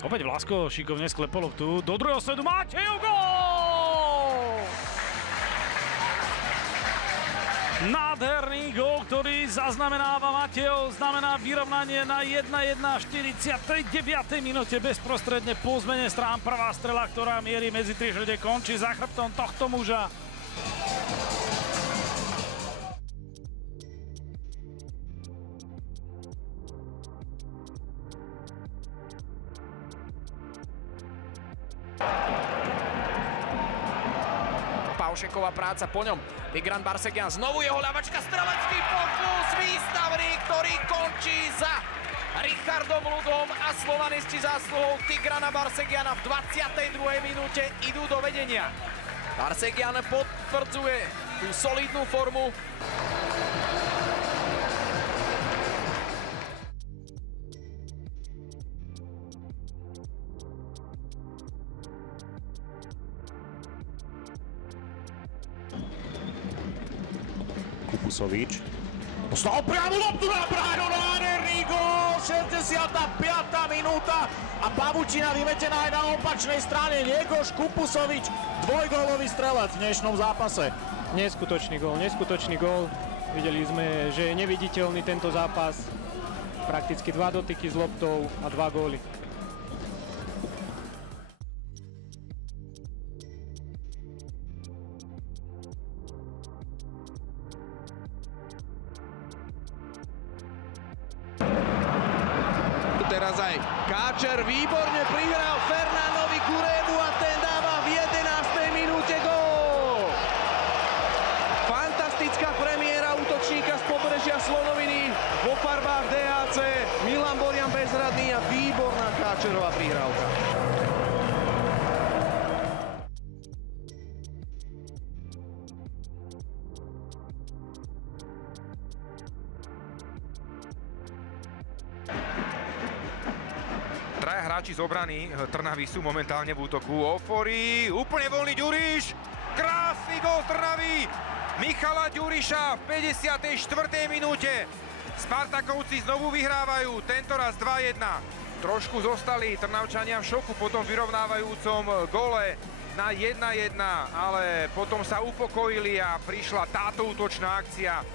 Opäť Vlasko šikovne sklepol loptu do druhého stredu. Matejov gól! Nádherný gól, ktorý zaznamenáva Matejov. Znamená vyrovnanie na 1-1 v 49. minúte bezprostredne po zmene strán. Prvá strela, ktorá mierí medzi tri žrde, končí za chrbtom tohto muža. Paušeková práca po ňom. Tigran Barsegian, znovu jeho ľavačka, strelecký pokus, výstavný, ktorý končí za Richardom Ludom a slovanisti zásluhou Tigrana Barsegiana v 22. minúte idú do vedenia. Barsegian potvrdzuje tú solidnú formu. Kupusovič poslal priamu loptu na bránu, nádherný gól, 65. minúta a pavučina vymetená aj na opačnej strane. Niegoš Kupusovič, dvojgólový strelec v dnešnom zápase. Neskutočný gól. Videli sme, že je neviditeľný tento zápas. Prakticky 2 dotyky s loptou a 2 góly. Teraz aj Káčer výborne prihral Fernandovi Gurému a ten dáva v 11. minúte gól. Fantastická premiéra útočníka z pobrežia Slonoviny vo farbách DAC. Milan Borian bezradný a výborná Káčerová prihrávka. Traja hráči z obrany Trnavy sú momentálne v útoku. Ofori, úplne voľný Ďuriš, krásny gól Trnavy, Michala Ďuriša v 54. minúte. Spartakovci znovu vyhrávajú, tentoraz 2-1. Trošku zostali Trnavčania v šoku po tom vyrovnávajúcom gole na 1-1, ale potom sa upokojili a prišla táto útočná akcia.